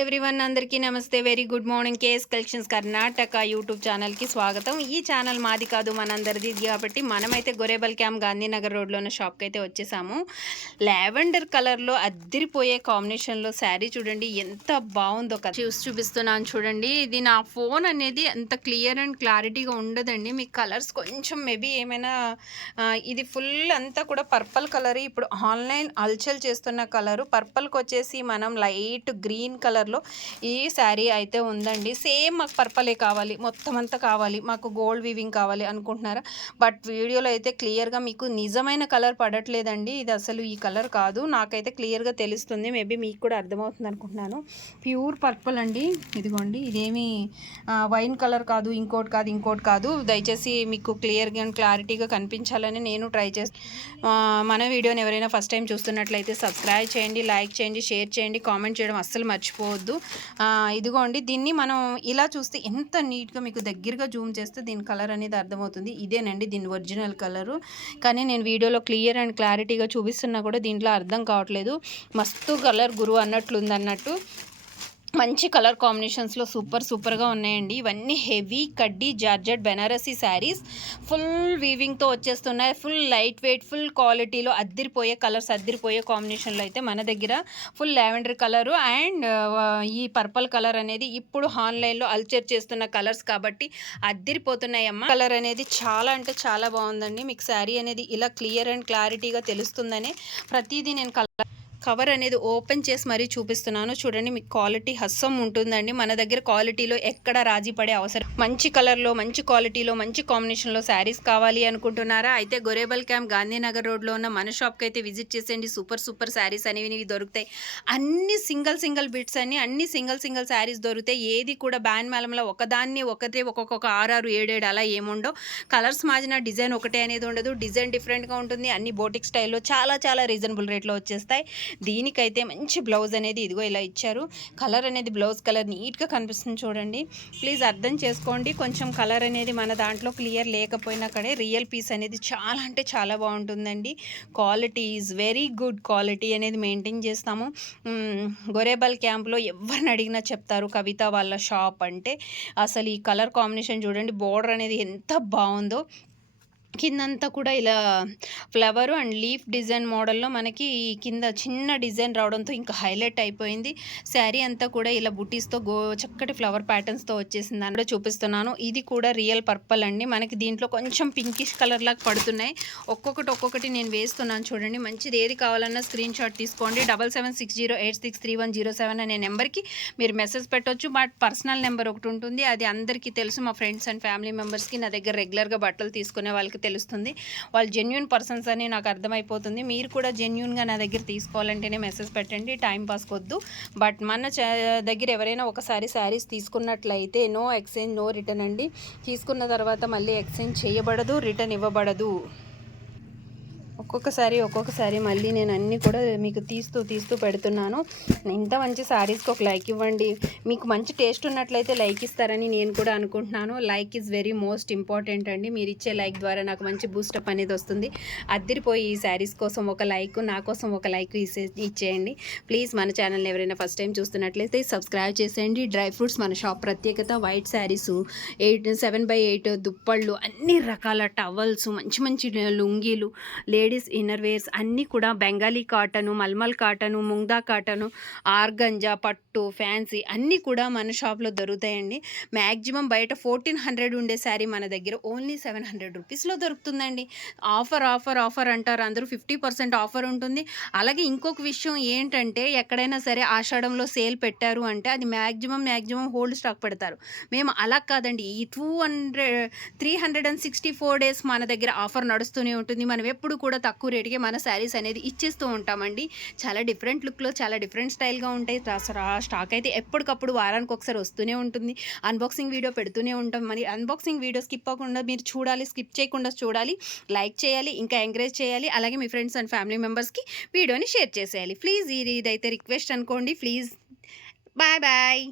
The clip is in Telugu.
ఎవ్రీవన్ అందరికీ నమస్తే. Very good morning. KS collections Karnataka YouTube ఛానల్కి స్వాగతం. ఈ ఛానల్ మాది కాదు, మనందరిది కాబట్టి మనమైతే గొరేబల్ క్యాంప్ గాంధీనగర్ రోడ్లో ఉన్న షాప్కి అయితే వచ్చేసాము. లావెండర్ కలర్లో అద్దిరిపోయే కాంబినేషన్లో శారీ చూడండి ఎంత బాగుందో కదా, చూపిస్తున్నాను చూడండి. ఇది నా ఫోన్ అనేది అంత క్లియర్ అండ్ క్లారిటీగా ఉండదండి. మీకు కలర్స్ కొంచెం మేబీ ఏమైనా ఇది ఫుల్ అంతా కూడా పర్పుల్ కలర్. ఇప్పుడు ఆన్లైన్ అల్చల్ చేస్తున్న కలరు పర్పుల్కి వచ్చేసి మనం లైట్ గ్రీన్ కలర్ లో ఈ శారీ అయితే ఉందండి. సేమ్ మాకు పర్పలే కావాలి, మొత్తం అంతా కావాలి, మాకు గోల్డ్ వీవింగ్ కావాలి అనుకుంటున్నారా? బట్ వీడియోలో అయితే క్లియర్గా మీకు నిజమైన కలర్ పడట్లేదండి. ఇది అసలు ఈ కలర్ కాదు, నాకైతే క్లియర్గా తెలుస్తుంది. మేబీ మీకు కూడా అర్థమవుతుంది అనుకుంటున్నాను. ప్యూర్ పర్పుల్ అండి. ఇదిగోండి, ఇదేమి వైన్ కలర్ కాదు, ఇంకోటి కాదు. దయచేసి మీకు క్లియర్గా అండ్ క్లారిటీగా కనిపించాలని నేను ట్రై మన వీడియోని ఎవరైనా ఫస్ట్ టైం చూస్తున్నట్లయితే సబ్స్క్రైబ్ చేయండి, లైక్ చేయండి, షేర్ చేయండి, కామెంట్ చేయడం అస్సలు మర్చిపోవద్దు. ఇదిగోండి, దీన్ని మనం ఇలా చూస్తే ఎంత నీట్గా మీకు దగ్గరగా జూమ్ చేస్తే దీని కలర్ అనేది అర్థమవుతుంది. ఇదేనండి దీని ఒరిజినల్ కలరు. కానీ నేను వీడియోలో క్లియర్ అండ్ క్లారిటీగా చూపిస్తున్నా కూడా దీంట్లో అర్థం కావట్లేదు. మస్తు కలర్ గురు అన్నట్టు మంచి కలర్ కాంబినేషన్స్లో సూపర్గా ఉన్నాయండి. ఇవన్నీ హెవీ కడ్డీ జార్జెట్ బెనారసీ శారీస్, ఫుల్ వీవింగ్తో వచ్చేస్తున్నాయి. ఫుల్ లైట్ వెయిట్, ఫుల్ క్వాలిటీలో అద్దిరిపోయే కలర్స్, అద్దిరిపోయే కాంబినేషన్లో అయితే మన దగ్గర ఫుల్ లావెండర్ కలరు అండ్ ఈ పర్పుల్ కలర్ అనేది ఇప్పుడు ఆన్లైన్లో అల్చర్ చేస్తున్న కలర్స్ కాబట్టి అద్దిరిపోతున్నాయమ్మ. కలర్ అనేది చాలా అంటే చాలా బాగుందండి. మీకు శారీ అనేది ఇలా క్లియర్ అండ్ క్లారిటీగా తెలుస్తుందని ప్రతిదీ నేను కవర్ అనేది ఓపెన్ చేసి మరీ చూపిస్తున్నాను చూడండి. మీకు క్వాలిటీ హస్సం ఉంటుందండి. మన దగ్గర క్వాలిటీలో ఎక్కడ రాజీ పడే అవసరం. మంచి కలర్లో, మంచి క్వాలిటీలో, మంచి కాంబినేషన్లో శారీస్ కావాలి అనుకుంటున్నారా? అయితే గొరేబల్ క్యాంప్ గాంధీనగర్ రోడ్లో ఉన్న మన షాప్కి అయితే విజిట్ చేసేయండి. సూపర్ శారీస్ అనేవి దొరుకుతాయి. అన్ని సింగిల్ బిట్స్ అని, అన్ని సింగిల్ శారీస్ దొరుకుతాయి. ఏది కూడా బ్యాన్ మేళంలో ఒకదాన్ని ఒక్కొక్క 6 7 అలా ఏముండో. కలర్స్ మార్చిన డిజైన్ ఒకటే అనేది ఉండదు. డిజైన్ డిఫరెంట్గా ఉంటుంది. అన్ని బోటిక్ స్టైల్లో చాలా రీజనబుల్ రేట్లో వచ్చేస్తాయి. దీనికైతే మంచి బ్లౌజ్ అనేది ఇదిగో ఇలా ఇచ్చారు. కలర్ అనేది బ్లౌజ్ కలర్ నీట్గా కనిపిస్తుంది చూడండి. ప్లీజ్ అర్థం చేసుకోండి. కొంచెం కలర్ అనేది మన దాంట్లో క్లియర్ లేకపోయినా కానీ రియల్ పీస్ అనేది చాలా అంటే చాలా బాగుంటుందండి. Quality is very good. Quality అనేది మెయింటైన్ చేస్తాము. గొరేబల్ క్యాంప్లో ఎవరిని అడిగినా చెప్తారు కవిత వాళ్ళ షాప్ అంటే. అసలు ఈ కలర్ కాంబినేషన్ చూడండి, బోర్డర్ అనేది ఎంత బాగుందో. కిందంతా కూడా ఇలా ఫ్లవర్ అండ్ లీఫ్ డిజైన్ మోడల్లో మనకి కింద చిన్న డిజైన్ రావడంతో ఇంకా హైలైట్ అయిపోయింది. శారీ అంతా కూడా ఇలా బుటీస్తో చక్కటి ఫ్లవర్ ప్యాటర్న్స్తో వచ్చేసింది. దాంట్లో చూపిస్తున్నాను. ఇది కూడా రియల్ పర్పల్ అండి. మనకి దీంట్లో కొంచెం పింకిష్ కలర్ లాగా పడుతున్నాయి. ఒక్కొక్కటి నేను వేస్తున్నాను చూడండి. మంచిది ఏది కావాలన్నా స్క్రీన్ షాట్ తీసుకోండి. 7760863107 అనే నెంబర్కి మీరు మెసేజ్ పెట్టవచ్చు. బట్ పర్సనల్ నెంబర్ ఒకటి ఉంటుంది, అది అందరికీ తెలుసు. మా ఫ్రెండ్స్ అండ్ ఫ్యామిలీ మెంబర్స్కి, నా దగ్గర రెగ్యులర్గా బట్టలు తీసుకునే వాళ్ళకి తెలుస్తుంది. వాళ్ళు జెన్యూన్ పర్సన్స్ అని నాకు అర్థమైపోతుంది. మీరు కూడా జెన్యూన్గా నా దగ్గర తీసుకోవాలంటేనే మెసేజ్ పెట్టండి, టైం పాస్ కొద్దు. బట్ మన దగ్గర ఎవరైనా ఒకసారి శారీస్ తీసుకున్నట్లయితే నో ఎక్స్చేంజ్, నో రిటర్న్ అండి. తీసుకున్న తర్వాత మళ్ళీ ఎక్స్చేంజ్ చేయబడదు, రిటర్న్ ఇవ్వబడదు. ఒక్కొక్కసారి మళ్ళీ నేను అన్నీ కూడా మీకు తీస్తూ పెడుతున్నాను. ఇంత మంచి శారీస్కి ఒక లైక్ ఇవ్వండి. మీకు మంచి టేస్ట్ ఉన్నట్లయితే లైక్ ఇస్తారని నేను కూడా అనుకుంటున్నాను. Like is very most important అండి. మీరు ఇచ్చే లైక్ ద్వారా నాకు మంచి బూస్టప్ అనేది వస్తుంది. అద్దిరిపోయి ఈ శారీస్ కోసం ఒక లైక్, నా కోసం ఒక లైక్ ఇచ్చేయండి ప్లీజ్. మన ఛానల్ని ఎవరైనా ఫస్ట్ టైం చూస్తున్నట్లయితే సబ్స్క్రైబ్ చేసేయండి. డ్రై ఫ్రూట్స్ మన షాప్ ప్రత్యేకత. వైట్ శారీస్, 7x8 దుప్పళ్ళు, అన్ని రకాల టవల్స్, మంచి లుంగీలు, లేడీస్ ఇన్నర్ వేర్స్ అన్నీ కూడా బెంగాలీ కాటను, మల్మల్ కాటను, ముంగ్దా కాటను, ఆర్గంజా, పట్టు, ఫ్యాన్సీ అన్నీ కూడా మన షాప్లో దొరుకుతాయండి. మ్యాక్సిమం బయట 1400 ఉండే శారీ మన దగ్గర ఓన్లీ 700 రూపీస్లో దొరుకుతుందండి. ఆఫర్ అంటారు అందరూ. 50% ఆఫర్ ఉంటుంది. అలాగే ఇంకొక విషయం ఏంటంటే, ఎక్కడైనా సరే ఆషాఢంలో సేల్ పెట్టారు అంటే అది మ్యాక్సిమం హోల్డ్ స్టాక్ పెడతారు. మేము అలా కాదండి. ఈ 364 డేస్ మన దగ్గర ఆఫర్ నడుస్తూనే ఉంటుంది. మనం ఎప్పుడు కూడా తక్కువ రేటుకే మన శారీస్ అనేది ఇచ్చేస్తూ ఉంటామండి. చాలా డిఫరెంట్ లుక్లో, చాలా డిఫరెంట్ స్టైల్గా ఉంటాయి. స్టాక్ అయితే ఎప్పటికప్పుడు వారానికి ఒకసారి వస్తూనే ఉంటుంది. అన్బాక్సింగ్ వీడియో పెడుతూనే ఉంటాం. మరి అన్బాక్సింగ్ వీడియో స్కిప్ అవ్వకుండా మీరు చూడాలి, స్కిప్ చేయకుండా చూడాలి, లైక్ చేయాలి, ఇంకా ఎంకరేజ్ చేయాలి. అలాగే మీ ఫ్రెండ్స్ అండ్ ఫ్యామిలీ మెంబర్స్కి వీడియోని షేర్ చేసేయాలి ప్లీజ్. ఇదైతే రిక్వెస్ట్ అనుకోండి ప్లీజ్. బాయ్.